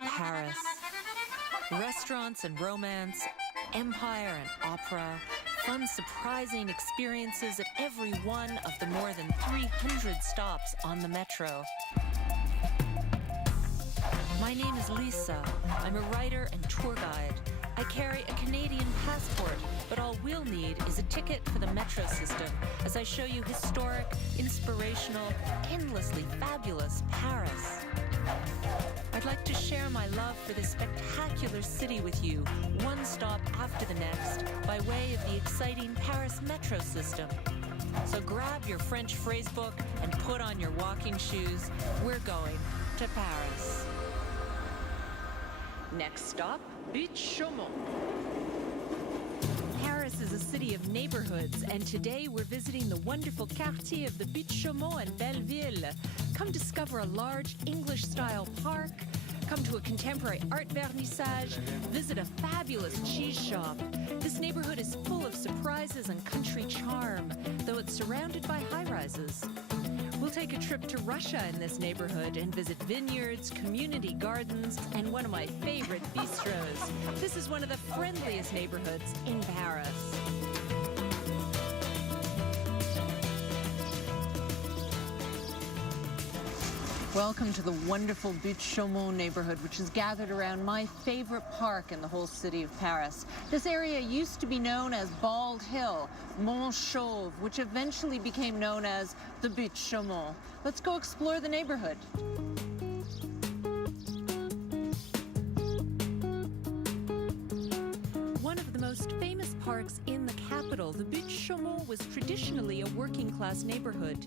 Paris. Restaurants and romance, empire and opera, fun, surprising experiences at every one of the more than 300 stops on the metro. My name is Lisa. I'm a writer and tour guide. I carry a Canadian passport, but all we'll need is a ticket for the metro system as I show you historic, inspirational, endlessly fabulous Paris. I'd like to share my love for this spectacular city with you, one stop after the next, by way of the exciting Paris metro system. So grab your French phrasebook and put on your walking shoes. We're going to Paris. Next stop, Buttes-Chaumont. Paris is a city of neighborhoods, and today we're visiting the wonderful quartier of the Buttes-Chaumont and Belleville. Come discover a large English-style park, come to a contemporary art vernissage, visit a fabulous cheese shop. This neighborhood is full of surprises and country charm, though it's surrounded by high-rises. We'll take a trip to Russia in this neighborhood and visit vineyards, community gardens, and one of my favorite bistros. This is one of the friendliest neighborhoods in Paris. Welcome to the wonderful Buttes-Chaumont neighborhood, which is gathered around my favorite park in the whole city of Paris. This area used to be known as Bald Hill, Mont Chauve, which eventually became known as the Buttes-Chaumont. Let's go explore the neighborhood. One of the most famous parks in the capital, the Buttes-Chaumont was traditionally a working-class neighborhood.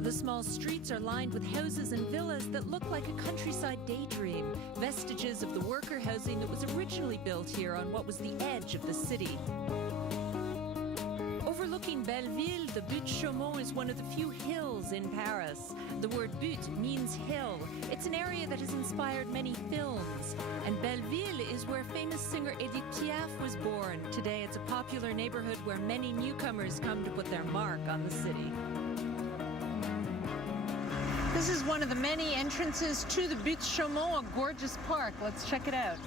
The small streets are lined with houses and villas that look like a countryside daydream, vestiges of the worker housing that was originally built here on what was the edge of the city. Overlooking Belleville, the Buttes-Chaumont is one of the few hills in Paris. The word butte means hill. It's an area that has inspired many films. And Belleville is where famous singer Edith Piaf was born. Today it's a popular neighborhood where many newcomers come to put their mark on the city. This is one of the many entrances to the Buttes-Chaumont, a gorgeous park. Let's check it out.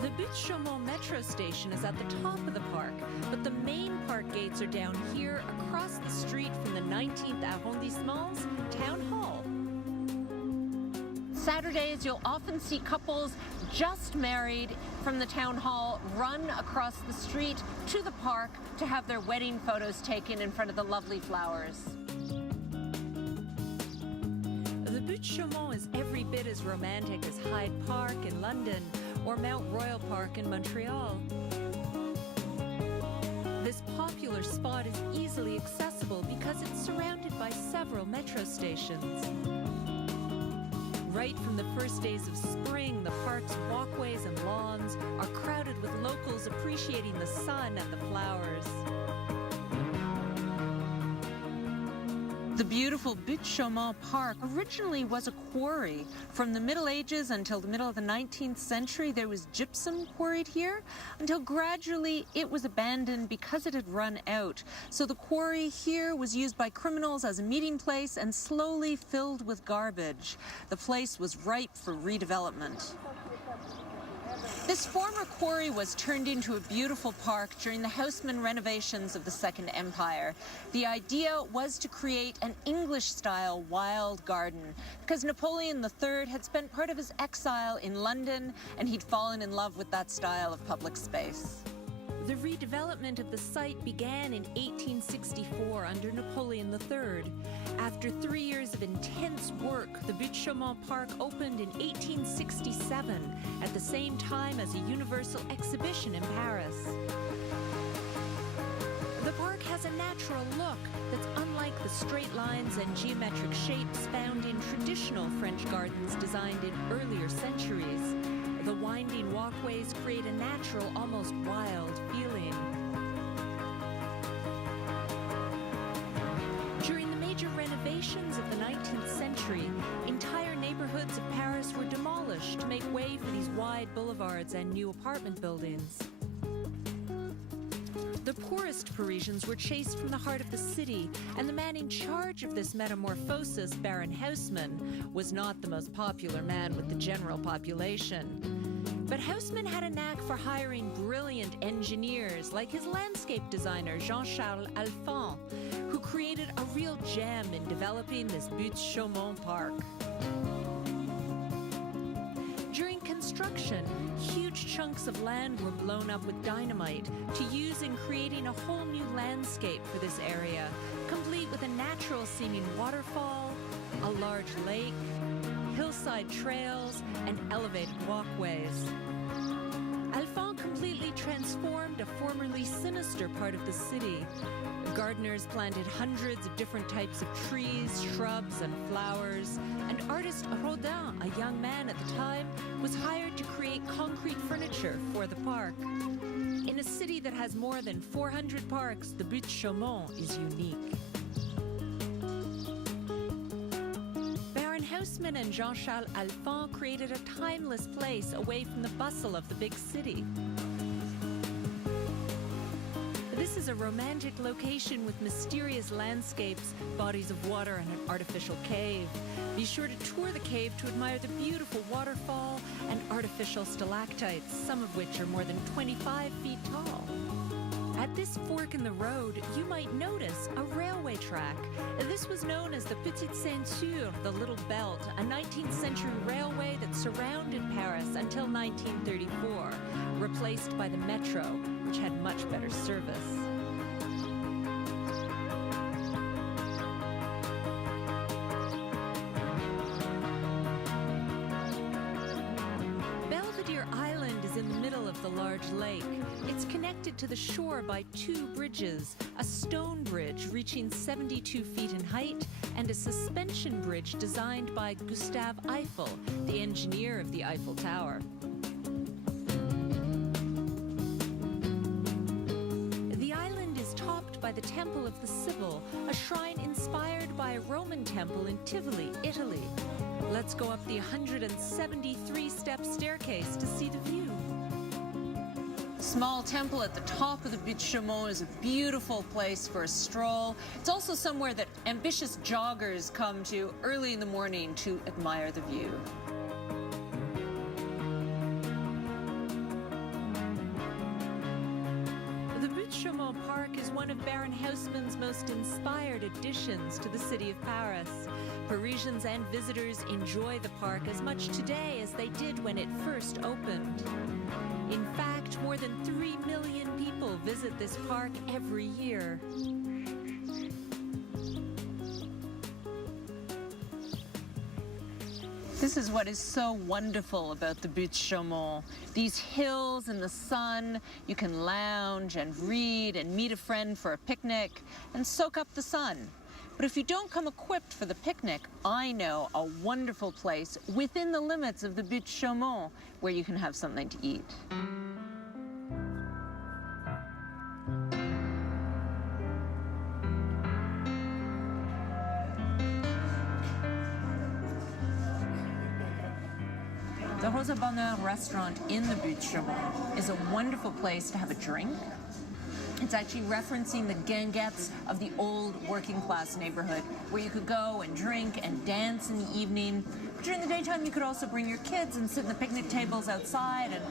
The Buttes-Chaumont metro station is at the top of the park, but the main park gates are down here across the street from the 19th arrondissement's town hall. Saturdays, you'll often see couples just married from the town hall run across the street to the park to have their wedding photos taken in front of the lovely flowers. The Buttes-Chaumont is every bit as romantic as Hyde Park in London or Mount Royal Park in Montreal. This popular spot is easily accessible because it's surrounded by several metro stations. Right from the first days of spring, the park's walkways and lawns are crowded with locals appreciating the sun and the flowers. The beautiful Buttes-Chaumont Park originally was a quarry. From the Middle Ages until the middle of the 19th century, there was gypsum quarried here, until gradually it was abandoned because it had run out. So the quarry here was used by criminals as a meeting place and slowly filled with garbage. The place was ripe for redevelopment. This former quarry was turned into a beautiful park during the Haussmann renovations of the Second Empire. The idea was to create an English-style wild garden because Napoleon III had spent part of his exile in London and he'd fallen in love with that style of public space. The redevelopment of the site began in 1864 under Napoleon III. After 3 years of intense work, the Buttes-Chaumont Park opened in 1867, at the same time as a universal exhibition in Paris. The park has a natural look that's unlike the straight lines and geometric shapes found in traditional French gardens designed in earlier centuries. The winding walkways create a natural, almost wild feeling. During the major renovations of the 19th century, entire neighborhoods of Paris were demolished to make way for these wide boulevards and new apartment buildings. The poorest Parisians were chased from the heart of the city, and the man in charge of this metamorphosis, Baron Haussmann, was not the most popular man with the general population. But Haussmann had a knack for hiring brilliant engineers like his landscape designer, Jean-Charles Alphand, who created a real gem in developing this Buttes-Chaumont park. During construction, huge chunks of land were blown up with dynamite to use in creating a whole new landscape for this area, complete with a natural-seeming waterfall, a large lake, hillside trails, and elevated walkways. Alphand completely transformed a formerly sinister part of the city. Gardeners planted hundreds of different types of trees, shrubs, and flowers, and artist Rodin, a young man at the time, was hired to create concrete furniture for the park. In a city that has more than 400 parks, the Buttes-Chaumont is unique. Haussmann and Jean-Charles Alphand created a timeless place away from the bustle of the big city. This is a romantic location with mysterious landscapes, bodies of water, and an artificial cave. Be sure to tour the cave to admire the beautiful waterfall and artificial stalactites, some of which are more than 25 feet tall. At this fork in the road, you might notice a railway track. This was known as the Petite Ceinture, the Little Belt, a 19th century railway that surrounded Paris until 1934, replaced by the metro, which had much better service. In the middle of the large lake. It's connected to the shore by two bridges, a stone bridge reaching 72 feet in height and a suspension bridge designed by Gustave Eiffel, the engineer of the Eiffel Tower. The island is topped by the Temple of the Sibyl, a shrine inspired by a Roman temple in Tivoli, Italy. Let's go up the 173-step staircase to see the view. Small temple at the top of the Buttes-Chaumont is a beautiful place for a stroll. It's also somewhere that ambitious joggers come to early in the morning to admire the view. The Buttes-Chaumont Park is one of Baron Haussmann's most inspired additions to the city of Paris. Parisians and visitors enjoy the park as much today as they did when it first opened. In fact, more than 3 million people visit this park every year. This is what is so wonderful about the Buttes-Chaumont. These hills in the sun, you can lounge and read and meet a friend for a picnic and soak up the sun. But if you don't come equipped for the picnic, I know a wonderful place within the limits of the Buttes-Chaumont where you can have something to eat. The Rosa Bonheur restaurant in the Buttes-Chaumont is a wonderful place to have a drink. It's actually referencing the guinguettes of the old working class neighborhood where you could go and drink and dance in the evening. But during the daytime, you could also bring your kids and sit in the picnic tables outside and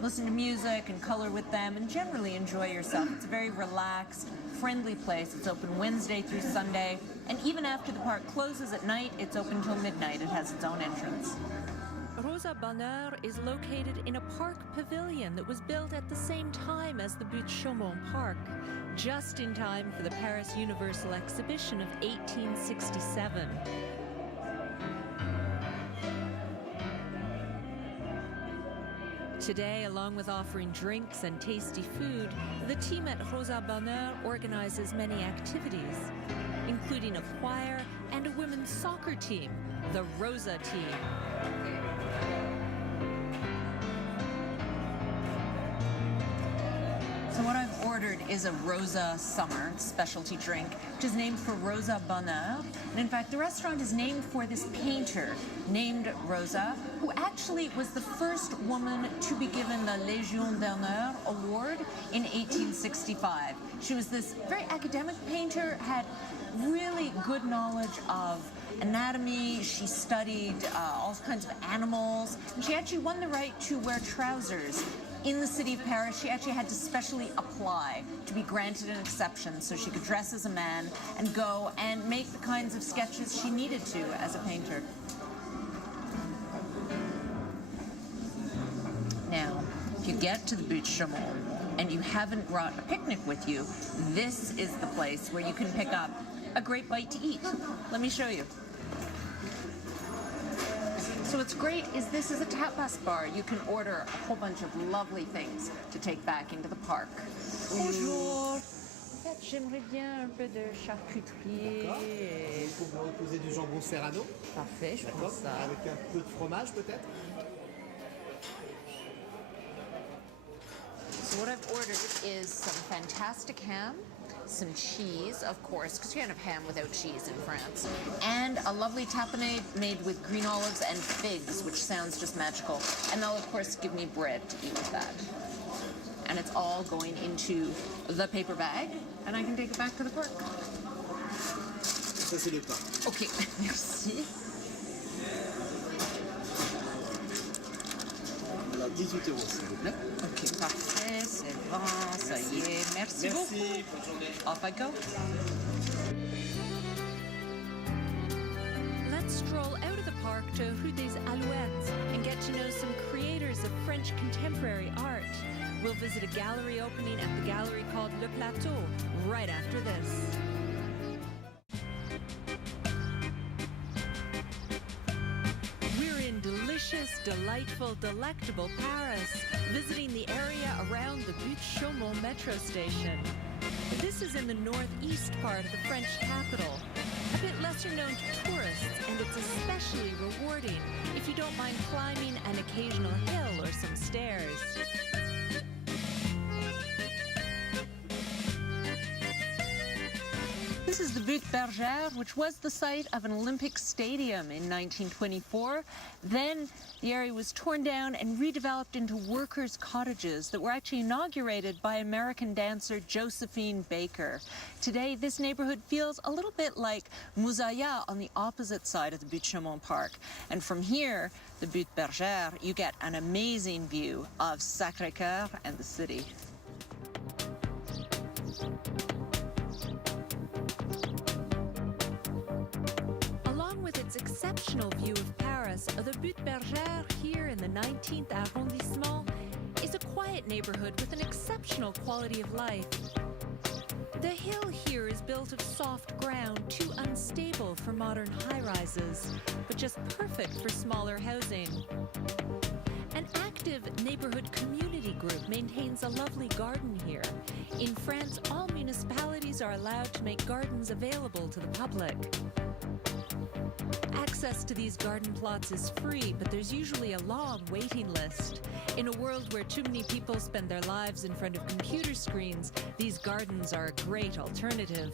listen to music and color with them and generally enjoy yourself. It's a very relaxed, friendly place. It's open Wednesday through Sunday. And even after the park closes at night, it's open till midnight. It has its own entrance. Rosa Bonheur is located in a park pavilion that was built at the same time as the Buttes-Chaumont Park, just in time for the Paris Universal Exhibition of 1867. Today, along with offering drinks and tasty food, the team at Rosa Bonheur organizes many activities, including a choir and a women's soccer team, the Rosa team. So what I've ordered is a Rosa Summer specialty drink, which is named for Rosa Bonheur. And in fact, the restaurant is named for this painter named Rosa, who actually was the first woman to be given the Légion d'honneur award in 1865. She was this very academic painter, had really good knowledge of anatomy. She studied all kinds of animals, and she actually won the right to wear trousers in the city of Paris. She actually had to specially apply to be granted an exception so she could dress as a man and go and make the kinds of sketches she needed to as a painter. Now, if you get to the Buttes-Chaumont and you haven't brought a picnic with you, this is the place where you can pick up a great bite to eat. Let me show you. So what's great is this is a tapas bar. You can order a whole bunch of lovely things to take back into the park. Bonjour. En fait, j'aimerais bien un peu de charcuterie. D'accord. Pour me reposer du jambon serrano. Parfait, je prends ça. Avec un peu de fromage peut-être. So what I've ordered is some fantastic ham, some cheese, of course, because you can't have ham without cheese in France, and a lovely tapenade made with green olives and figs, which sounds just magical. And they'll, of course, give me bread to eat with that. And it's all going into the paper bag, and I can take it back to the park. Ça, c'est le pain. Okay, merci. Alors, 18 €, s'il vous plaît. Ok, parfait, c'est bon, ça y est. Merci beaucoup. Bonne journée. Off I go. Let's stroll out of the park to Rue des Alouettes and get to know some creators of French contemporary art. We'll visit a gallery opening at the gallery called Le Plateau right after this. Delicious, delightful, delectable Paris, visiting the area around the Buttes-Chaumont metro station. This is in the northeast part of the French capital, a bit lesser known to tourists, and it's especially rewarding if you don't mind climbing an occasional hill or some stairs. This is the Buttes-Bergère, which was the site of an Olympic stadium in 1924. Then the area was torn down and redeveloped into workers' cottages that were actually inaugurated by American dancer Josephine Baker. Today, this neighborhood feels a little bit like Moussaïa on the opposite side of the Buttes-Chaumont Park. And from here, the Buttes-Bergère, you get an amazing view of Sacré-Cœur and the city. Its exceptional view of Paris, the Buttes-Bergère here in the 19th arrondissement is a quiet neighborhood with an exceptional quality of life. The hill here is built of soft ground, too unstable for modern high-rises, but just perfect for smaller housing. An active neighborhood community group maintains a lovely garden here. In France, all municipalities are allowed to make gardens available to the public. Access to these garden plots is free, but there's usually a long waiting list. In a world where too many people spend their lives in front of computer screens, these gardens are a great alternative.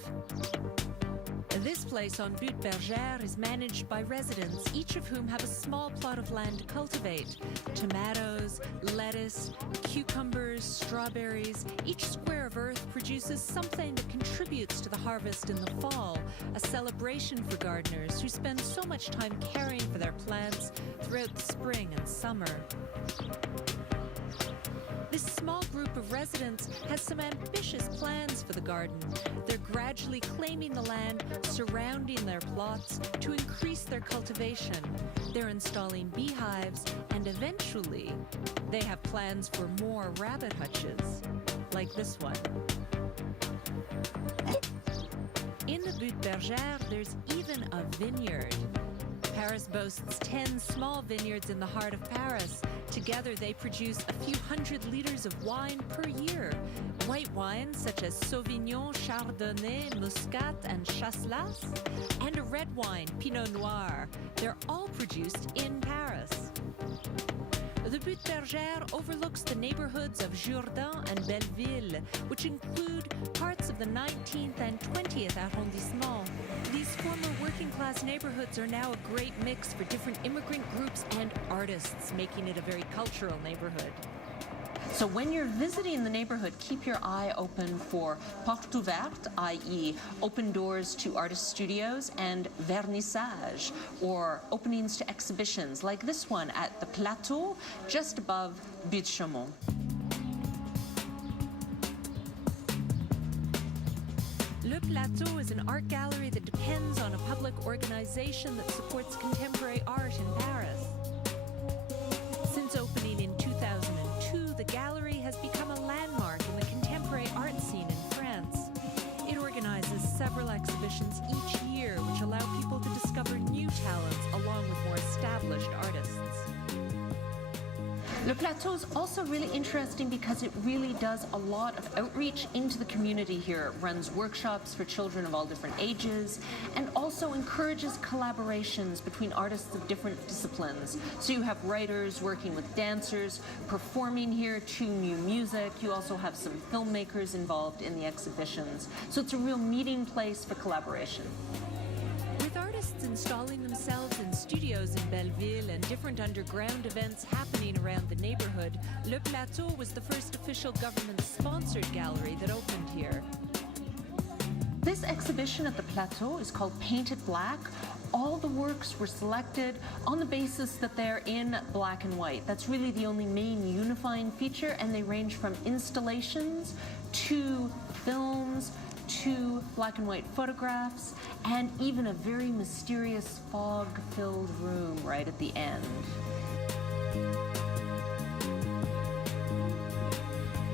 This place on Buttes-Bergère is managed by residents, each of whom have a small plot of land to cultivate. Tomatoes, lettuce, cucumbers, strawberries. Each square of earth produces something that contributes to the harvest in the fall, a celebration for gardeners who spend so much time caring for their plants throughout the spring and summer. This small group of residents has some ambitious plans for the garden. They're gradually claiming the land surrounding their plots to increase their cultivation. They're installing beehives, and eventually, they have plans for more rabbit hutches, like this one. In the Buttes-Bergère, there's even a vineyard. Paris boasts 10 small vineyards in the heart of Paris. Together, they produce a few hundred liters of wine per year. White wines such as Sauvignon, Chardonnay, Muscat, and Chasselas, and a red wine, Pinot Noir. They're all produced in Paris. The Butte Bergère overlooks the neighborhoods of Jourdan and Belleville, which include parts of the 19th and 20th arrondissement. These former working-class neighborhoods are now a great mix for different immigrant groups and artists, making it a very cultural neighborhood. So when you're visiting the neighborhood, keep your eye open for porte ouverte, i.e. open doors to artist studios, and vernissage, or openings to exhibitions, like this one at the Plateau, just above Buttes-Chaumont. Le Plateau is an art gallery that depends on a public organization that supports contemporary art in Paris. Since opening in 2002, the gallery has become a landmark in the contemporary art scene in France. It organizes several exhibitions each year, which allow people to discover new talents along with more established artists. Le Plateau is also really interesting because it really does a lot of outreach into the community here. It runs workshops for children of all different ages and also encourages collaborations between artists of different disciplines. So you have writers working with dancers, performing here to new music. You also have some filmmakers involved in the exhibitions. So it's a real meeting place for collaboration. With artists installing themselves in studios in Belleville and different underground events happening around the neighborhood, Le Plateau was the first official government-sponsored gallery that opened here. This exhibition at the Plateau is called Painted Black. All the works were selected on the basis that they're in black and white. That's really the only main unifying feature, and they range from installations to films, to black and white photographs, and even a very mysterious fog-filled room right at the end.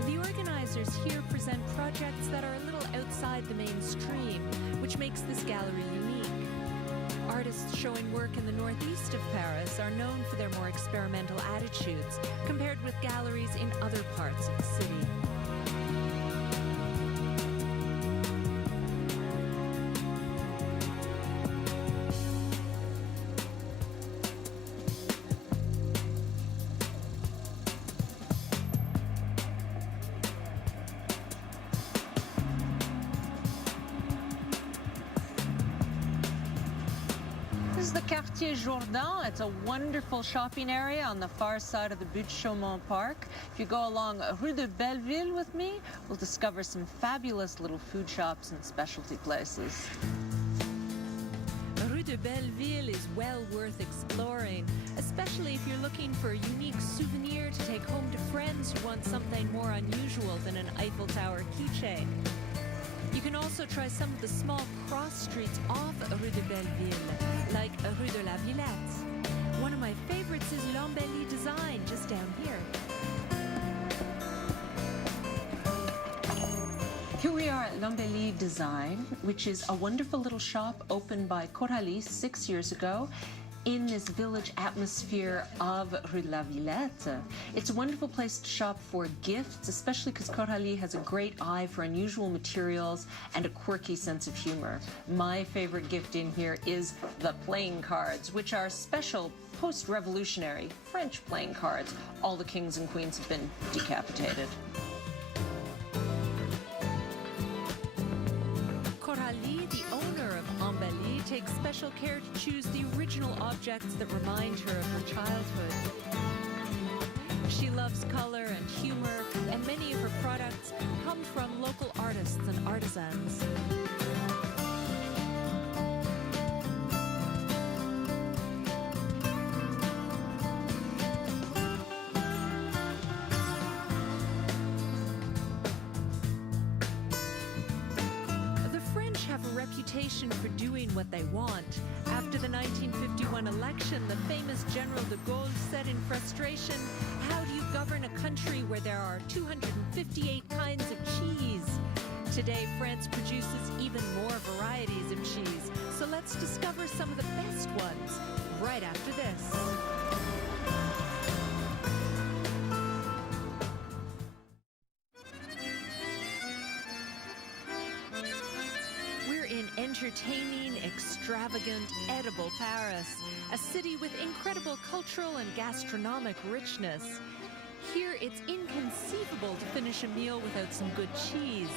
The organizers here present projects that are a little outside the mainstream, which makes this gallery unique. Artists showing work in the northeast of Paris are known for their more experimental attitudes, compared with galleries in other parts of the city. This is the Quartier Jourdan. It's a wonderful shopping area on the far side of the Buttes-Chaumont Park. If you go along Rue de Belleville with me, we'll discover some fabulous little food shops and specialty places. Rue de Belleville is well worth exploring, especially if you're looking for a unique souvenir to take home to friends who want something more unusual than an Eiffel Tower keychain. You can also try some of the small cross streets off Rue de Belleville, like Rue de la Villette. One of my favorites is l'Embellie Design, just down here. Here we are at l'Embellie Design, which is a wonderful little shop opened by Coralie 6 years ago in this village atmosphere of Rue de la Villette. It's a wonderful place to shop for gifts, especially because Coralie has a great eye for unusual materials and a quirky sense of humor. My favorite gift in here is the playing cards, which are special post-revolutionary French playing cards. All the kings and queens have been decapitated. Coralie, the owner of Embellie, takes special care to choose the original objects that remind her of her childhood. She loves color and humor, and many of her products come from local artists and artisans. Reputation for doing what they want. After the 1951 election, the famous General de Gaulle said in frustration, "How do you govern a country where there are 258 kinds of cheese?" Today, France produces even more varieties of cheese, so let's discover some of the best ones right after this. Entertaining, extravagant, edible Paris, a city with incredible cultural and gastronomic richness. Here, it's inconceivable to finish a meal without some good cheese.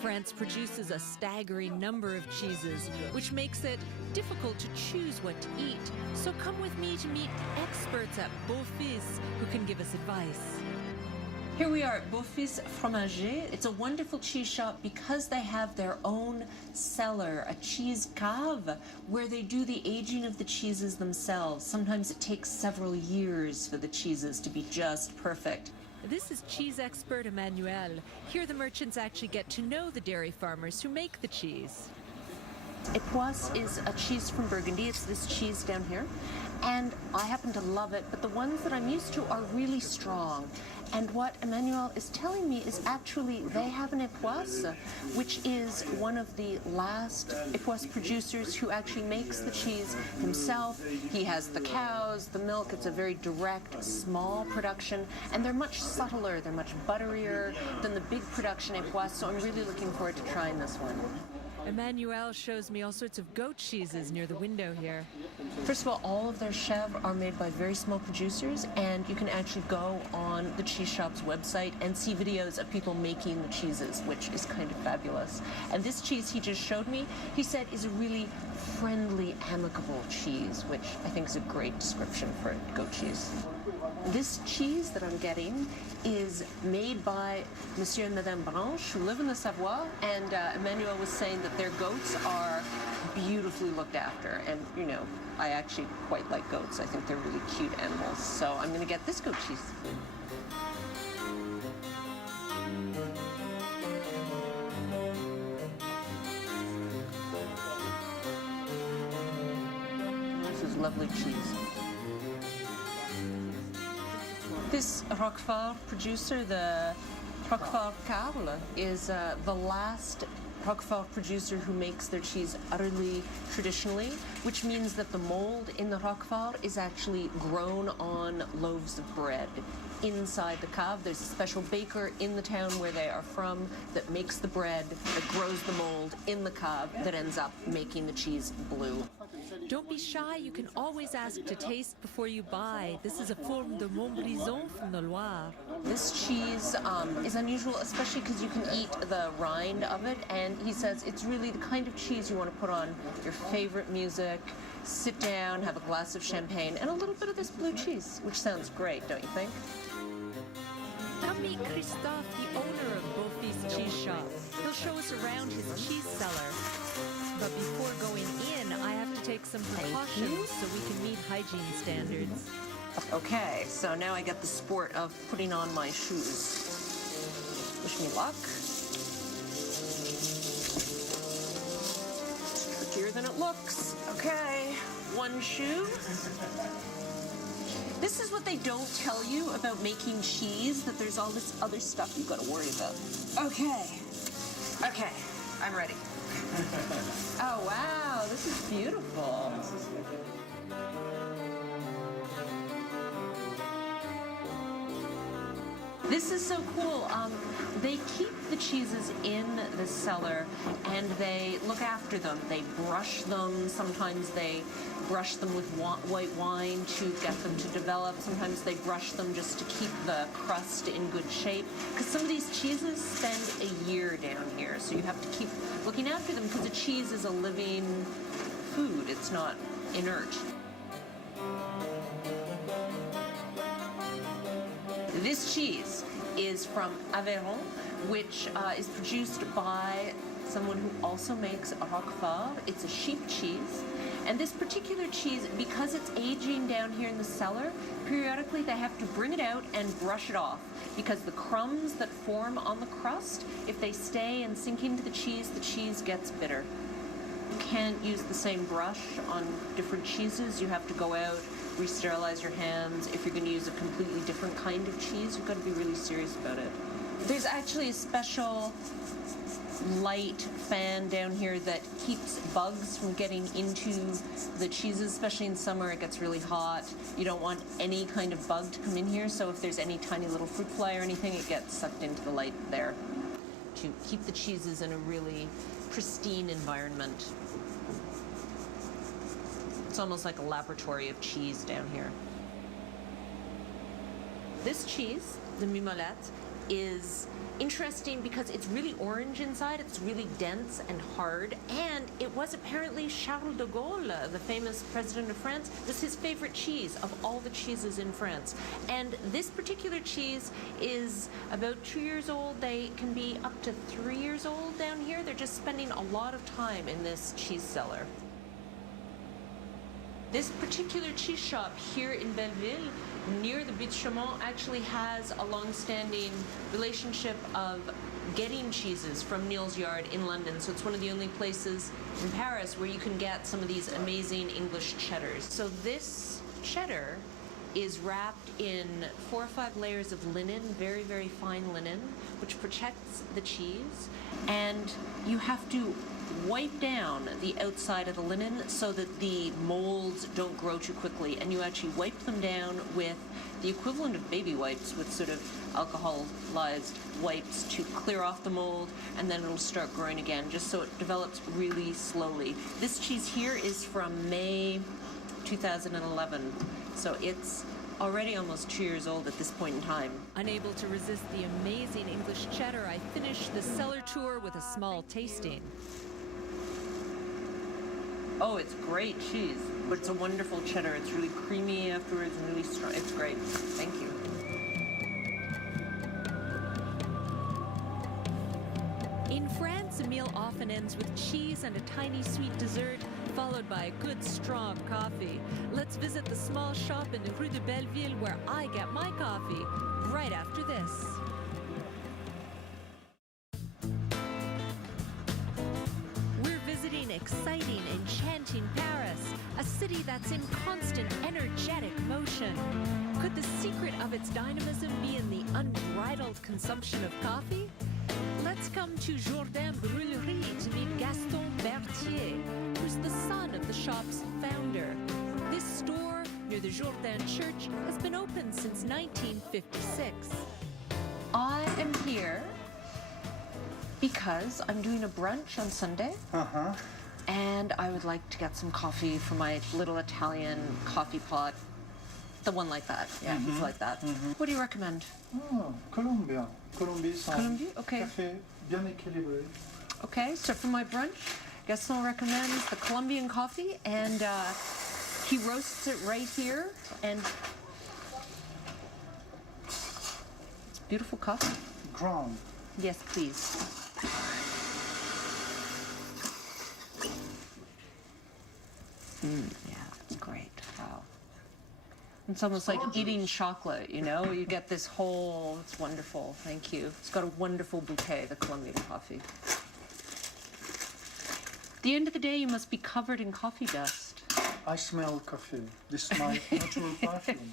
France produces a staggering number of cheeses, which makes it difficult to choose what to eat. So come with me to meet experts at Buttes, who can give us advice. Here we are at Buttes Fromager. It's a wonderful cheese shop because they have their own cellar, a cheese cave, where they do the aging of the cheeses themselves. Sometimes it takes several years for the cheeses to be just perfect. This is cheese expert Emmanuel. Here the merchants actually get to know the dairy farmers who make the cheese. Époisse is a cheese from Burgundy. It's this cheese down here. And I happen to love it, but the ones that I'm used to are really strong. And what Emmanuel is telling me is actually they have an Époisse, which is one of the last Époisse producers who actually makes the cheese himself. He has the cows, the milk. It's a very direct, small production, and they're much subtler. They're much butterier than the big production Époisse, so I'm really looking forward to trying this one. Emmanuel shows me all sorts of goat cheeses near the window here. First of all of their chèvres are made by very small producers, and you can actually go on the cheese shop's website and see videos of people making the cheeses, which is kind of fabulous. And this cheese he just showed me, he said is a really friendly, amicable cheese, which I think is a great description for goat cheese. This cheese that I'm getting is made by Monsieur and Madame Branche, who live in the Savoie, and Emmanuel was saying that their goats are beautifully looked after. And, you know, I actually quite like goats. I think they're really cute animals. So I'm going to get this goat cheese. This is lovely cheese. This Roquefort producer, the Roquefort Carle, is the last Roquefort producer who makes their cheese utterly traditionally, which means that the mold in the Roquefort is actually grown on loaves of bread. Inside the cave, there's a special baker in the town where they are from that makes the bread, that grows the mold in the cave, that ends up making the cheese blue. Don't be shy, you can always ask to taste before you buy. This is a forme de Montbrison from the Loire. This cheese is unusual, especially because you can eat the rind of it, and he says it's really the kind of cheese you want to put on your favorite music, sit down, have a glass of champagne, and a little bit of this blue cheese, which sounds great, don't you think? Come meet Christophe, the owner of Buttes Cheese Shop. He'll show us around his cheese cellar. But before going in, I have to take some precautions so we can meet hygiene standards. Okay, so now I get the sport of putting on my shoes. Wish me luck. It's trickier than it looks. Okay, one shoe. This is what they don't tell you about making cheese, that there's all this other stuff you've got to worry about. Okay, I'm ready. Oh, wow, this is beautiful. This is so cool. They keep the cheeses in the cellar and they look after them. They brush them. Sometimes they brush them with white wine to get them to develop. Sometimes they brush them just to keep the crust in good shape. Because some of these cheeses spend a year down here, so you have to keep looking after them because a cheese is a living food. It's not inert. This cheese is from Aveyron, which is produced by someone who also makes a Roquefort. It's a sheep cheese. And this particular cheese, because it's aging down here in the cellar, periodically they have to bring it out and brush it off because the crumbs that form on the crust, if they stay and sink into the cheese gets bitter. You can't use the same brush on different cheeses. You have to go out, re-sterilize your hands. If you're going to use a completely different kind of cheese, you've got to be really serious about it. There's actually a special light fan down here that keeps bugs from getting into the cheeses, especially in summer. It gets really hot. You don't want any kind of bug to come in here, so if there's any tiny little fruit fly or anything, it gets sucked into the light there to keep the cheeses in a really pristine environment. It's almost like a laboratory of cheese down here. This cheese, the mimolette, is interesting because it's really orange inside, it's really dense and hard, and it was apparently Charles de Gaulle, the famous president of France, this is his favorite cheese of all the cheeses in France. And this particular cheese is about 2 years old. They can be up to 3 years old down here. They're just spending a lot of time in this cheese cellar. This particular cheese shop here in Belleville, near the Buttes-Chaumont, actually has a long-standing relationship of getting cheeses from Neal's Yard in London. So it's one of the only places in Paris where you can get some of these amazing English cheddars. So this cheddar is wrapped in 4 or 5 layers of linen, very, very fine linen, which protects the cheese. And you have to wipe down the outside of the linen so that the molds don't grow too quickly, and you actually wipe them down with the equivalent of baby wipes, with sort of alcoholized wipes to clear off the mold, and then it'll start growing again, just so it develops really slowly. This cheese here is from May 2011, so it's already almost 2 years old at this point in time. Unable to resist the amazing English cheddar, I finished the cellar tour with a small tasting. Oh, it's great cheese, but it's a wonderful cheddar. It's really creamy afterwards and really strong. It's great. Thank you. In France, a meal often ends with cheese and a tiny sweet dessert, followed by a good strong coffee. Let's visit the small shop in the Rue de Belleville where I get my coffee right after this. Exciting, enchanting Paris, a city that's in constant, energetic motion. Could the secret of its dynamism be in the unbridled consumption of coffee? Let's come to Jourdain Brûlerie to meet Gaston Berthier, who's the son of the shop's founder. This store, near the Jourdain Church, has been open since 1956. I am here because I'm doing a brunch on Sunday. And I would like to get some coffee for my little Italian coffee pot. The one like that. Yeah, he's like that. What do you recommend? Oh, Colombia. Colombia, okay. Café bien équilibré. Okay, so for my brunch, Gaston recommends the Colombian coffee, and he roasts it right here. And it's beautiful coffee. Ground. Yes, please. Yeah, it's great. Wow. It's almost like eating chocolate, you know? You get this whole, it's wonderful. Thank you. It's got a wonderful bouquet, the Colombian coffee. At the end of the day, you must be covered in coffee dust. I smell coffee. This is my natural perfume.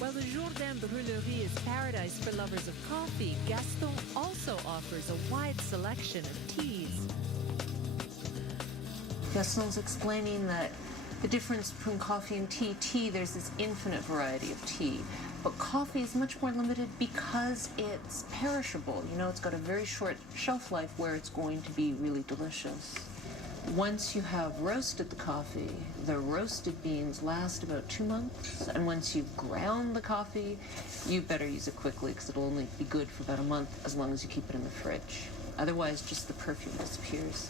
While the Jourdain Brûlerie is paradise for lovers of coffee, Gaston also offers a wide selection of teas. Gaston's explaining that the difference between coffee and tea, there's this infinite variety of tea. But coffee is much more limited because it's perishable. You know, it's got a very short shelf life where it's going to be really delicious. Once you have roasted the coffee, the roasted beans last about 2 months. And once you've ground the coffee, you better use it quickly because it'll only be good for about a month as long as you keep it in the fridge. Otherwise, just the perfume disappears.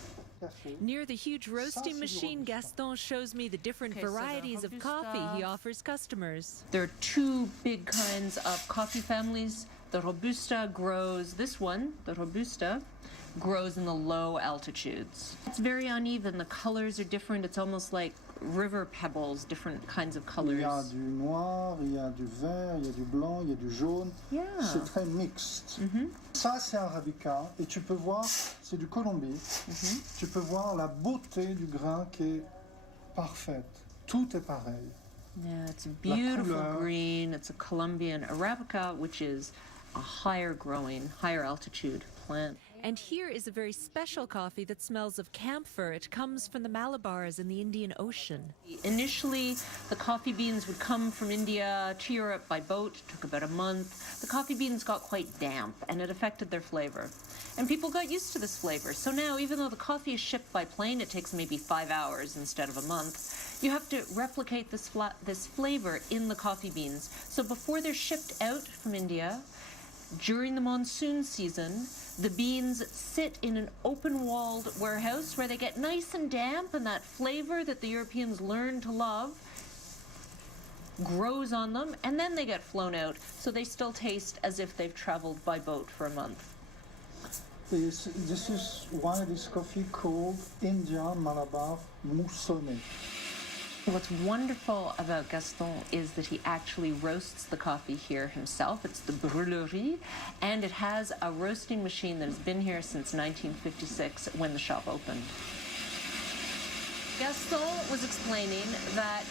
Near the huge roasting machine, Gaston shows me the different varieties of coffee he offers customers. There are 2 big kinds of coffee families. The Robusta grows, this one, the Robusta, grows in the low altitudes. It's very uneven. The colors are different. It's almost like river pebbles, different kinds of colors. Il y a du noir, il y a du vert, il y a du blanc, il y a du jaune. Yeah. C'est très mixte. Ça, c'est Arabica. Et tu peux voir, c'est du Colombie. Tu peux voir la beauté du grain qui est parfaite. Tout est pareil. Yeah, it's a beautiful green. It's a Colombian Arabica, which is a higher growing, higher altitude plant. And here is a very special coffee that smells of camphor. It comes from the Malabars in the Indian Ocean. Initially, the coffee beans would come from India to Europe by boat. It took about a month. The coffee beans got quite damp, and it affected their flavor. And people got used to this flavor. So now, even though the coffee is shipped by plane, it takes maybe 5 hours instead of a month. You have to replicate this flavor in the coffee beans. So before they're shipped out from India, during the monsoon season, the beans sit in an open-walled warehouse where they get nice and damp, and that flavor that the Europeans learned to love grows on them, and then they get flown out, so they still taste as if they've traveled by boat for a month. This is why this coffee called Indian Malabar Moussonné. What's wonderful about Gaston is that he actually roasts the coffee here himself. It's the brûlerie, and it has a roasting machine that has been here since 1956 when the shop opened. Gaston was explaining that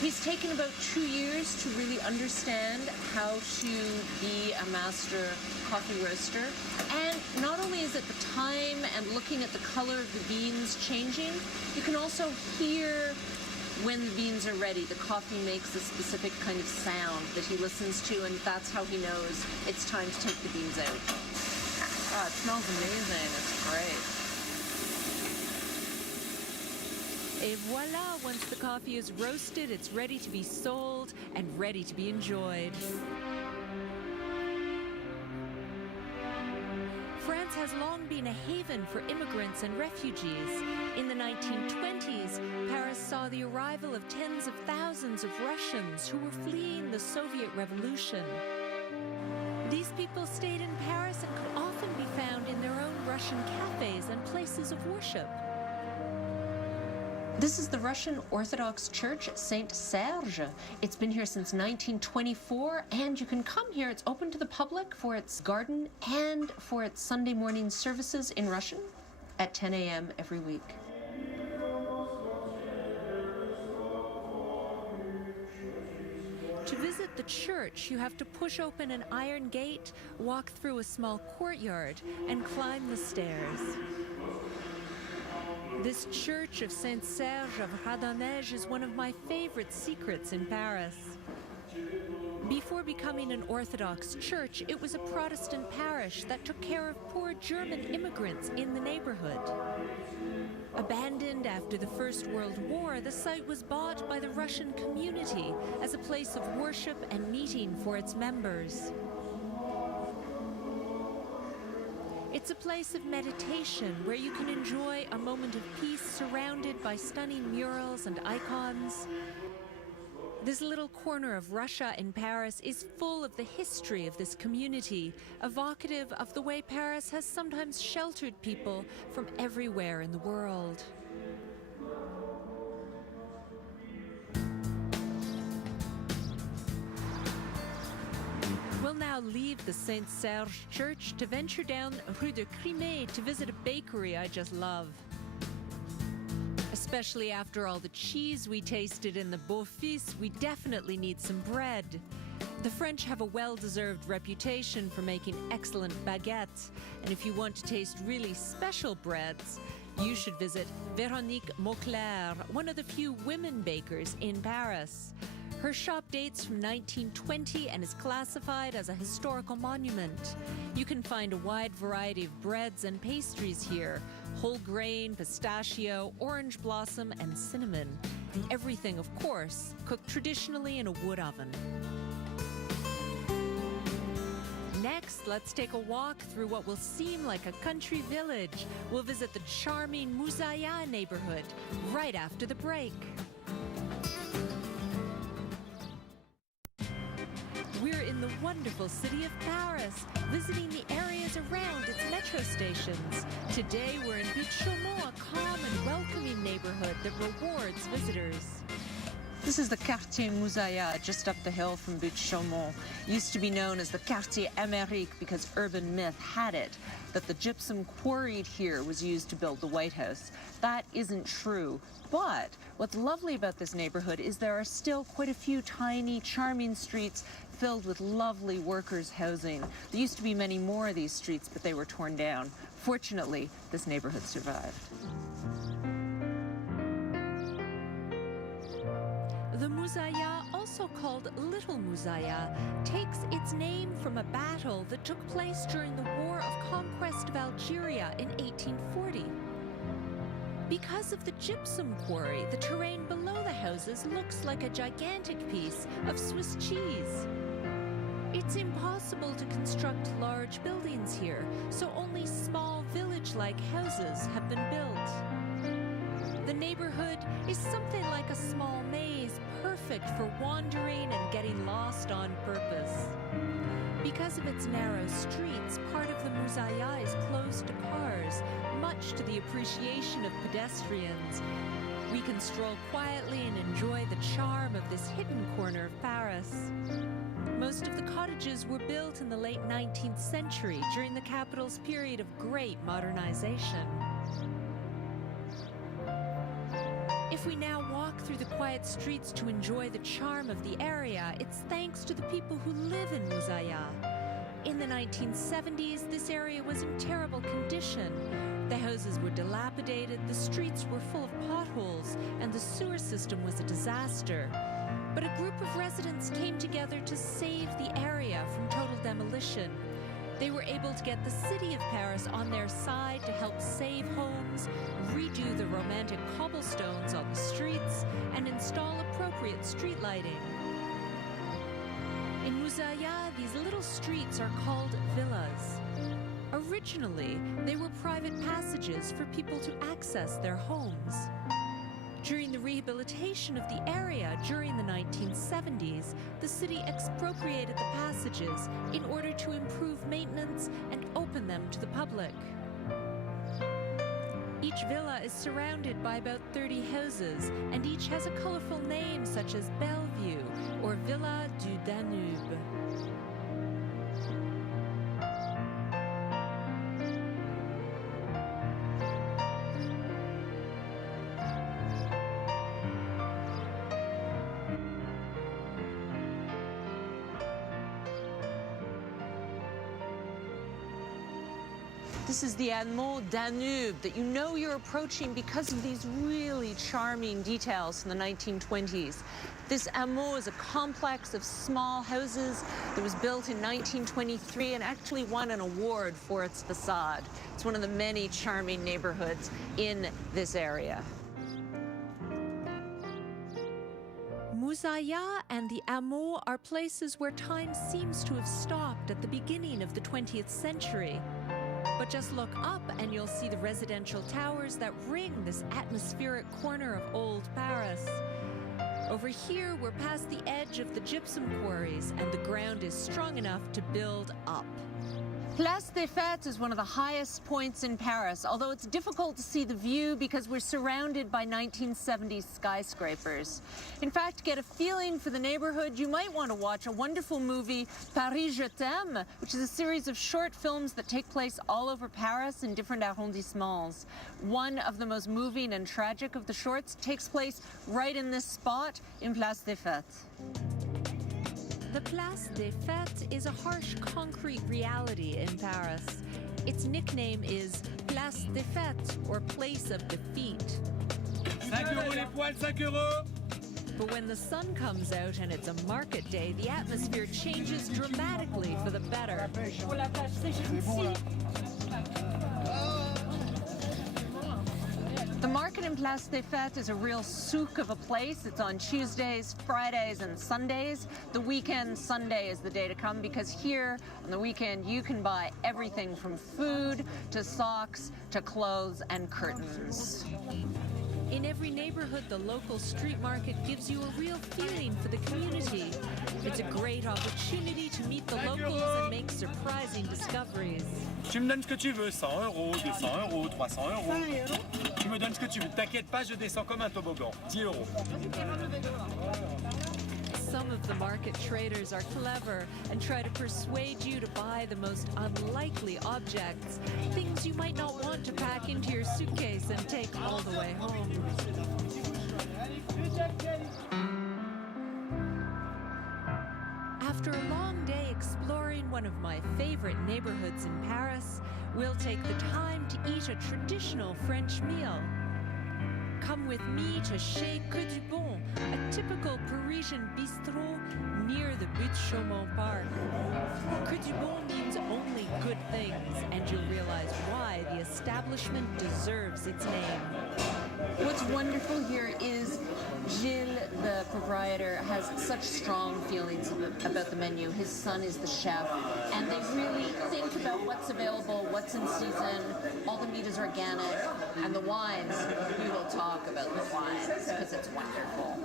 he's taken about 2 years to really understand how to be a master coffee roaster. And not only is it the time and looking at the color of the beans changing, you can also hear when the beans are ready. The coffee makes a specific kind of sound that he listens to, and that's how he knows it's time to take the beans out. Oh, it smells amazing. It's great. Et voila, once the coffee is roasted, it's ready to be sold and ready to be enjoyed. France has long been a haven for immigrants and refugees. In the 1920s, Paris saw the arrival of tens of thousands of Russians who were fleeing the Soviet Revolution. These people stayed in Paris and could often be found in their own Russian cafes and places of worship. This is the Russian Orthodox Church, Saint Serge. It's been here since 1924, and you can come here. It's open to the public for its garden and for its Sunday morning services in Russian at 10 a.m. every week. To visit the church, you have to push open an iron gate, walk through a small courtyard, and climb the stairs. This church of Saint Serge of Radonège is one of my favorite secrets in Paris. Before becoming an Orthodox church, it was a Protestant parish that took care of poor German immigrants in the neighborhood. Abandoned after the First World War, the site was bought by the Russian community as a place of worship and meeting for its members. It's a place of meditation where you can enjoy a moment of peace surrounded by stunning murals and icons. This little corner of Russia in Paris is full of the history of this community, evocative of the way Paris has sometimes sheltered people from everywhere in the world. We'll now leave the Saint Serge Church to venture down Rue de Crimée to visit a bakery I just love. Especially after all the cheese we tasted in the Beau-Fils, we definitely need some bread. The French have a well-deserved reputation for making excellent baguettes, and if you want to taste really special breads, you should visit Véronique Mauclair, one of the few women bakers in Paris. Her shop dates from 1920 and is classified as a historical monument. You can find a wide variety of breads and pastries here: whole grain, pistachio, orange blossom, and cinnamon. Everything, of course, cooked traditionally in a wood oven. Next, let's take a walk through what will seem like a country village. We'll visit the charming Mouzaya neighborhood right after the break. We're in the wonderful city of Paris, visiting the areas around its metro stations. Today we're in Buttes-Chaumont, a calm and welcoming neighborhood that rewards visitors. This is the Quartier Mouzaya, just up the hill from Buttes-Chaumont. Used to be known as the Quartier Amérique because urban myth had it that the gypsum quarried here was used to build the White House. That isn't true. But what's lovely about this neighborhood is there are still quite a few tiny, charming streets filled with lovely workers' housing. There used to be many more of these streets, but they were torn down. Fortunately, this neighborhood survived. The Mouzaya, also called Little Mouzaya, takes its name from a battle that took place during the War of Conquest of Algeria in 1840. Because of the gypsum quarry, the terrain below the houses looks like a gigantic piece of Swiss cheese. It's impossible to construct large buildings here, so only small village-like houses have been built. The neighborhood is something like a small maze, perfect for wandering and getting lost on purpose. Because of its narrow streets, part of the Moussaïa is closed to cars, much to the appreciation of pedestrians. We can stroll quietly and enjoy the charm of this hidden corner of Paris. Most of the cottages were built in the late 19th century during the capital's period of great modernization. If we now walk through the quiet streets to enjoy the charm of the area, it's thanks to the people who live in Moussaïa. In the 1970s, this area was in terrible condition. The houses were dilapidated, the streets were full of potholes, and the sewer system was a disaster. But a group of residents came together to save the area from total demolition. They were able to get the city of Paris on their side to help save homes, redo the romantic cobblestones on the streets, and install appropriate street lighting. In Moussaïa, these little streets are called villas. Originally, they were private passages for people to access their homes. During the rehabilitation of the area during the 1970s, the city expropriated the passages in order to improve maintenance and open them to the public. Each villa is surrounded by about 30 houses, and each has a colorful name such as Bellevue or Villa du Danube. This is the hameau Danube that you know you're approaching because of these really charming details from the 1920s. This hameau is a complex of small houses that was built in 1923 and actually won an award for its facade. It's one of the many charming neighborhoods in this area. Moussaïa and the hameau are places where time seems to have stopped at the beginning of the 20th century. But just look up and you'll see the residential towers that ring this atmospheric corner of old Paris. Over here, we're past the edge of the gypsum quarries, and the ground is strong enough to build up. Place des Fêtes is one of the highest points in Paris, although it's difficult to see the view because we're surrounded by 1970s skyscrapers. In fact, to get a feeling for the neighborhood, you might want to watch a wonderful movie, Paris Je t'aime, which is a series of short films that take place all over Paris in different arrondissements. One of the most moving and tragic of the shorts takes place right in this spot in Place des Fêtes. The Place des Fêtes is a harsh concrete reality in Paris. Its nickname is Place des Fêtes, or Place of Defeat. 5 € les poils, 5 €. But when the sun comes out and it's a market day, the atmosphere changes dramatically for the better. The market in Place des Fêtes is a real souk of a place. It's on Tuesdays, Fridays, and Sundays. The weekend, Sunday is the day to come because here on the weekend you can buy everything from food to socks to clothes and curtains. In every neighborhood, the local street market gives you a real feeling for the community. It's a great opportunity to meet the locals and make surprising discoveries. Tu me donnes ce que tu veux, 100 €, 200 €, 300 €. Tu me donnes ce que tu veux. T'inquiète pas, je descends comme un toboggan. 10 €. Some of the market traders are clever and try to persuade you to buy the most unlikely objects, things you might not want to pack into your suitcase and take all the way home. After a long day exploring one of my favorite neighborhoods in Paris, we'll take the time to eat a traditional French meal. Come with me to Chez Que du Bon, a typical Parisian bistro near the Buttes-Chaumont Park. Que du Bon means only good things, and you'll realize why the establishment deserves its name. What's wonderful here is Gilles, the proprietor, has such strong feelings about the menu. His son is the chef, and they really think about what's available, what's in season. All the meat is organic, and the wines, we will talk about the wines because it's wonderful.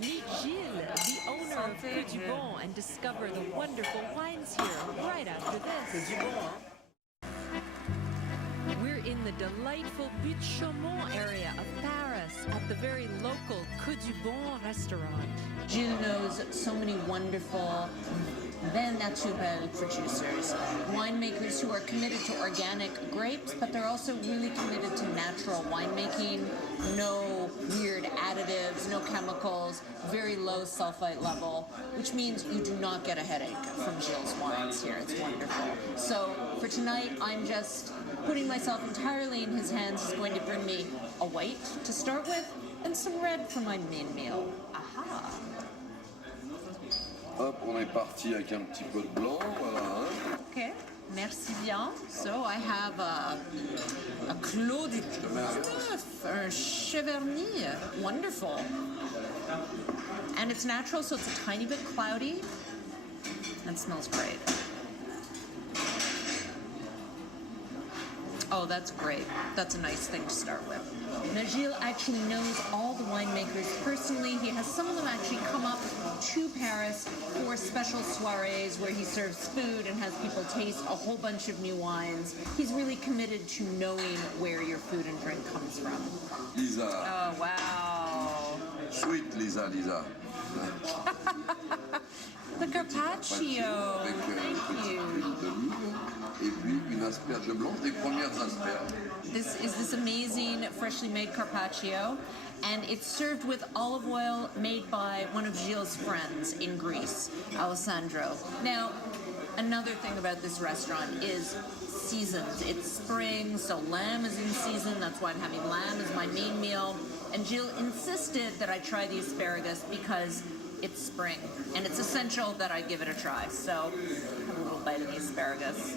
Meet Gilles, the owner of Buttes-Chaumont, and discover the wonderful wines here right after this. We're in the delightful Buttes-Chaumont area of Paris at the very local Buttes-Chaumont restaurant. Gilles knows so many wonderful vin naturel producers, winemakers who are committed to organic grapes, but they're also really committed to natural winemaking, no weird additives, no chemicals, very low sulfite level, which means you do not get a headache from Gilles' wines here. It's wonderful. So for tonight, I'm just putting myself entirely in his hands. He's going to bring me a white to start with and some red for my main meal. Aha! Hop, on est parti avec un petit peu de blanc, voilà. Okay, merci bien. So I have a Clos du Neuf, or Cheverny. Wonderful. And it's natural, so it's a tiny bit cloudy. And smells great. Oh, that's great. That's a nice thing to start with. Now, Gilles actually knows all the winemakers personally. He has some of them actually come up to Paris for special soirees where he serves food and has people taste a whole bunch of new wines. He's really committed to knowing where your food and drink comes from. Lisa. Oh, wow. Sweet Lisa. The carpaccio. Avec Thank you. huile d'olive et puis une asperge blanche, des premières asperges. This is this amazing freshly made carpaccio, and it's served with olive oil made by one of Gilles' friends in Greece, Alessandro. Now, another thing about this restaurant is seasons. It's spring, so lamb is in season. That's why I'm having lamb as my main meal. And Gilles insisted that I try the asparagus because it's spring, and it's essential that I give it a try. So, have a little bite of the asparagus.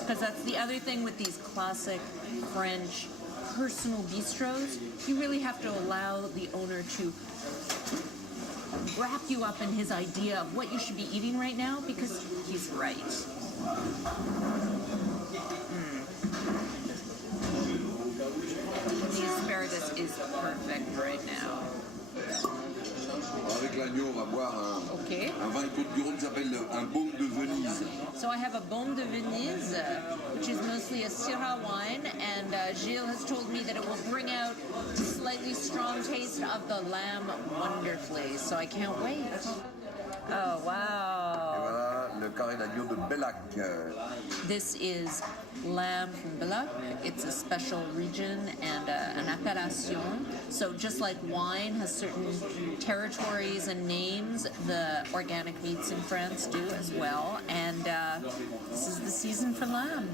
Because that's the other thing with these classic French personal bistros. You really have to allow the owner to wrap you up in his idea of what you should be eating right now, because he's right. The asparagus is perfect right now. Avec l'agneau, on va boire un vin Côte-du-Rhône qui s'appelle un baume de Venise. So I have a Baume de Venise, which is mostly a Syrah wine, and Gilles has told me that it will bring out the slightly strong taste of the lamb wonderfully, so I can't wait. Oh, Et wow. voilà le carré d'agneau de Bellac. This is lamb from Bellac. It's a special region and an appellation. So just like wine has certain territories and names, the organic meats in France do as well. And this is the season for lamb.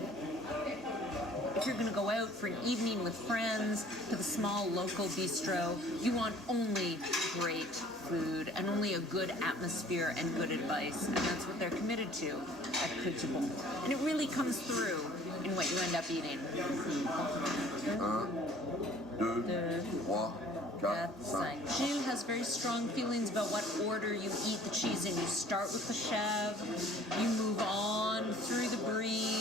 If you're going to go out for an evening with friends to the small local bistro, you want only great food and only a good atmosphere and good advice. And that's what they're committed to at Buttes-Chaumont. And it really comes through in what you end up eating. 1, 2, 3, 4, 5. Gilles has very strong feelings about what order you eat the cheese in. You start with the chèvre, you move on through the brie,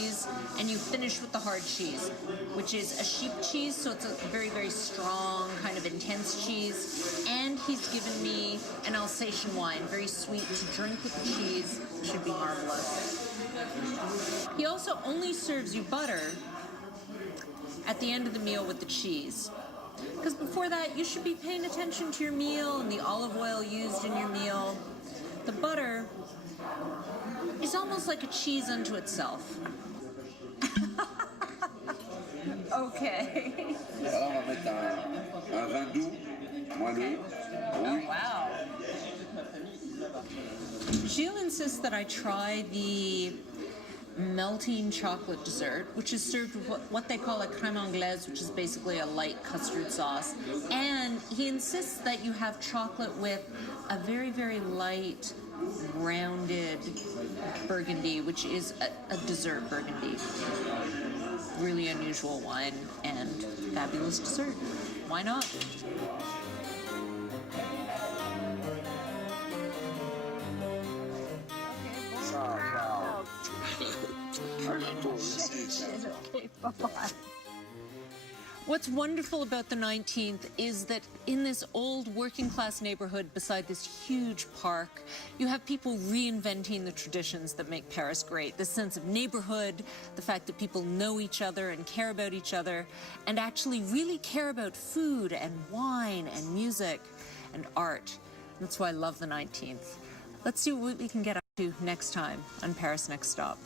and you finish with the hard cheese, which is a sheep cheese, so it's a very, very strong, kind of intense cheese. And he's given me an Alsatian wine, very sweet to drink with the cheese. Should be marvelous. He also only serves you butter at the end of the meal with the cheese. Because before that, you should be paying attention to your meal and the olive oil used in your meal. The butter is almost like a cheese unto itself. Okay. Voilà, on va mettre un vin doux, moelleux. Oh, wow. Gilles insists that I try the melting chocolate dessert, which is served with what they call a crème anglaise, which is basically a light custard sauce. And he insists that you have chocolate with a very, very light, rounded burgundy, which is a dessert burgundy. Really unusual wine and fabulous dessert. Why not? Okay, bye-bye. What's wonderful about the 19th is that in this old working class neighborhood beside this huge park, you have people reinventing the traditions that make Paris great. The sense of neighborhood, the fact that people know each other and care about each other, and actually really care about food and wine and music and art. That's why I love the 19th. Let's see what we can get up to next time on Paris Next Stop.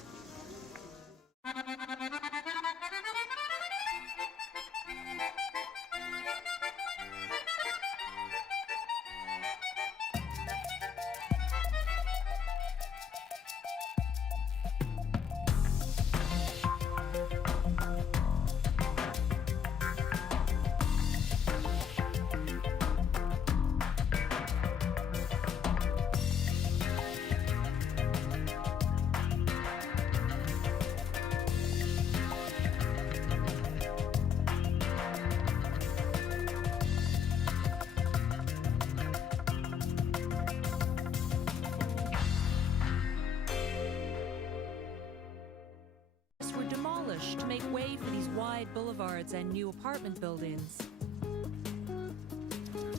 Were demolished to make way for these wide boulevards and new apartment buildings.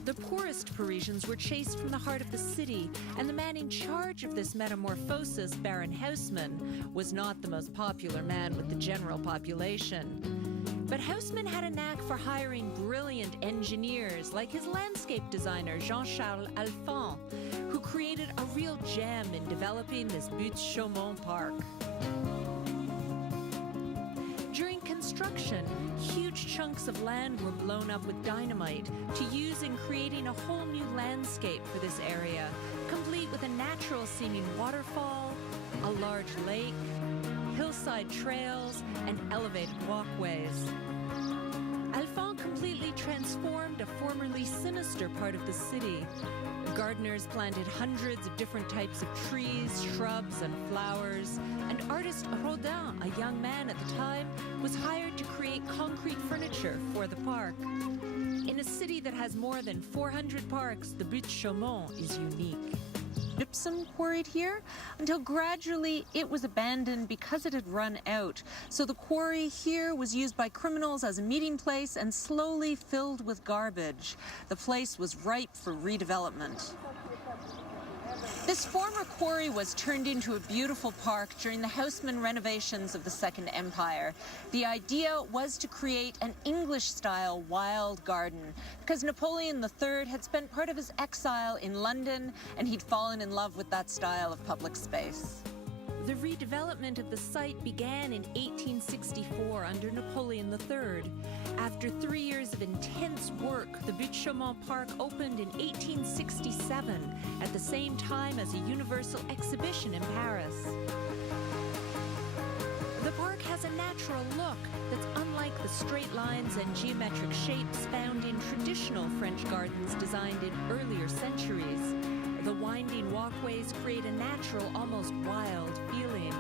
The poorest Parisians were chased from the heart of the city, and the man in charge of this metamorphosis, Baron Haussmann, was not the most popular man with the general population. But Haussmann had a knack for hiring brilliant engineers like his landscape designer Jean-Charles Alphand, who created a real gem in developing this Buttes-Chaumont park. During construction, huge chunks of land were blown up with dynamite to use in creating a whole new landscape for this area, complete with a natural-seeming waterfall, a large lake, hillside trails, and elevated walkways. Alphand completely transformed a formerly sinister part of the city. Gardeners planted hundreds of different types of trees, shrubs, and flowers, and artist Rodin, a young man at the time, was hired to create concrete furniture for the park. In a city that has more than 400 parks, the Buttes-Chaumont is unique. Gypsum quarried here until gradually it was abandoned because it had run out. So the quarry here was used by criminals as a meeting place and slowly filled with garbage. The place was ripe for redevelopment. This former quarry was turned into a beautiful park during the Haussmann renovations of the Second Empire. The idea was to create an English-style wild garden because Napoleon III had spent part of his exile in London and he'd fallen in love with that style of public space. The redevelopment of the site began in 1864 under Napoleon III. After 3 years of intense work, the Buttes-Chaumont Park opened in 1867, at the same time as a universal exhibition in Paris. The park has a natural look that's unlike the straight lines and geometric shapes found in traditional French gardens designed in earlier centuries. The winding walkways create a natural, almost wild feeling.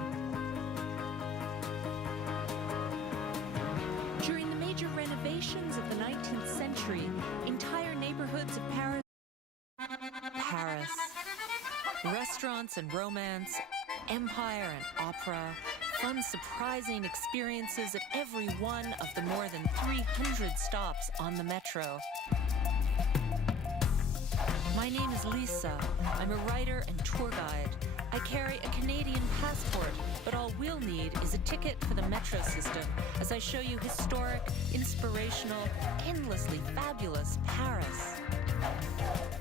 During the major renovations of the 19th century, entire neighborhoods of Paris. Restaurants and romance, empire and opera, fun, surprising experiences at every one of the more than 300 stops on the metro. My name is Lisa. I'm a writer and tour guide. I carry a Canadian passport, but all we'll need is a ticket for the metro system as I show you historic, inspirational, endlessly fabulous Paris.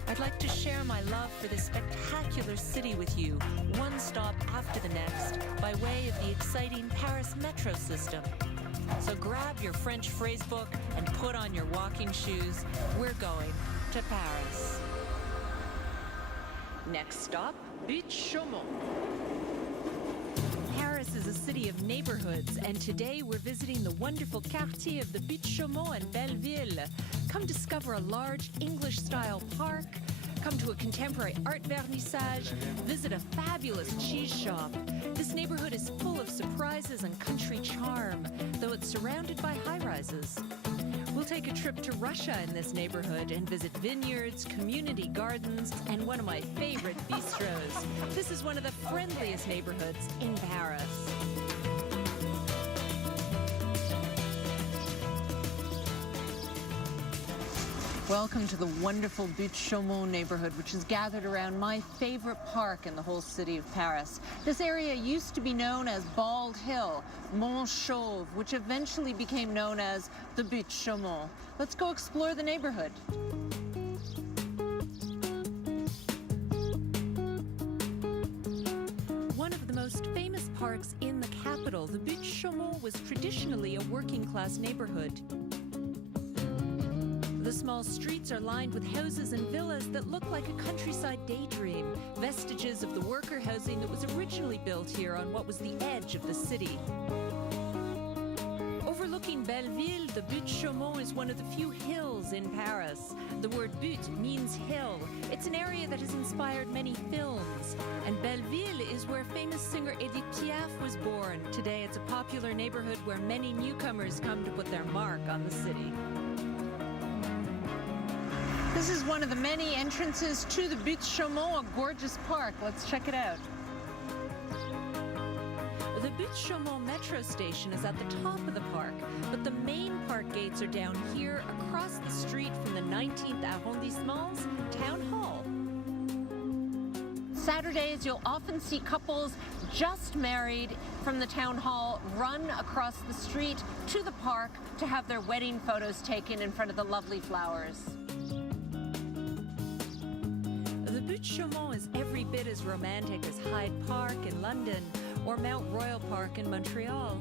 I'd like to share my love for this spectacular city with you, one stop after the next, by way of the exciting Paris metro system. So grab your French phrasebook and put on your walking shoes. We're going to Paris. Next stop, Buttes-Chaumont. Paris is a city of neighborhoods, and today we're visiting the wonderful quartier of the Buttes-Chaumont and Belleville. Come discover a large English-style park, come to a contemporary art vernissage, visit a fabulous cheese shop. This neighborhood is full of surprises and country charm, though it's surrounded by high-rises. We'll take a trip to Russia in this neighborhood and visit vineyards, community gardens, and one of my favorite bistros. This is one of the friendliest neighborhoods in Paris. Welcome to the wonderful Buttes-Chaumont neighborhood, which is gathered around my favorite park in the whole city of Paris. This area used to be known as Bald Hill, Mont Chauve, which eventually became known as the Buttes-Chaumont. Let's go explore the neighborhood. One of the most famous parks in the capital, the Buttes-Chaumont was traditionally a working-class neighborhood. The small streets are lined with houses and villas that look like a countryside daydream, vestiges of the worker housing that was originally built here on what was the edge of the city. Overlooking Belleville, the Buttes-Chaumont is one of the few hills in Paris. The word butte means hill. It's an area that has inspired many films. And Belleville is where famous singer Edith Piaf was born. Today it's a popular neighborhood where many newcomers come to put their mark on the city. This is one of the many entrances to the Buttes-Chaumont, a gorgeous park. Let's check it out. The Buttes-Chaumont metro station is at the top of the park, but the main park gates are down here across the street from the 19th arrondissement's town hall. Saturdays, you'll often see couples just married from the town hall run across the street to the park to have their wedding photos taken in front of the lovely flowers. The Buttes-Chaumont is every bit as romantic as Hyde Park in London or Mount Royal Park in Montreal.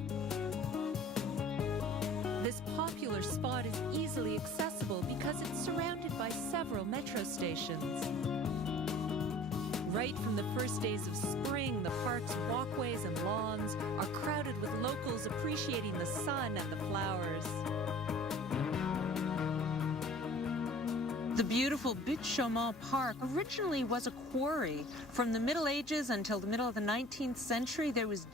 This popular spot is easily accessible because it's surrounded by several metro stations. Right from the first days of spring, the park's walkways and lawns are crowded with locals appreciating the sun and the flowers. The beautiful Buttes-Chaumont Park originally was a quarry. From the Middle Ages until the middle of the 19th century, there was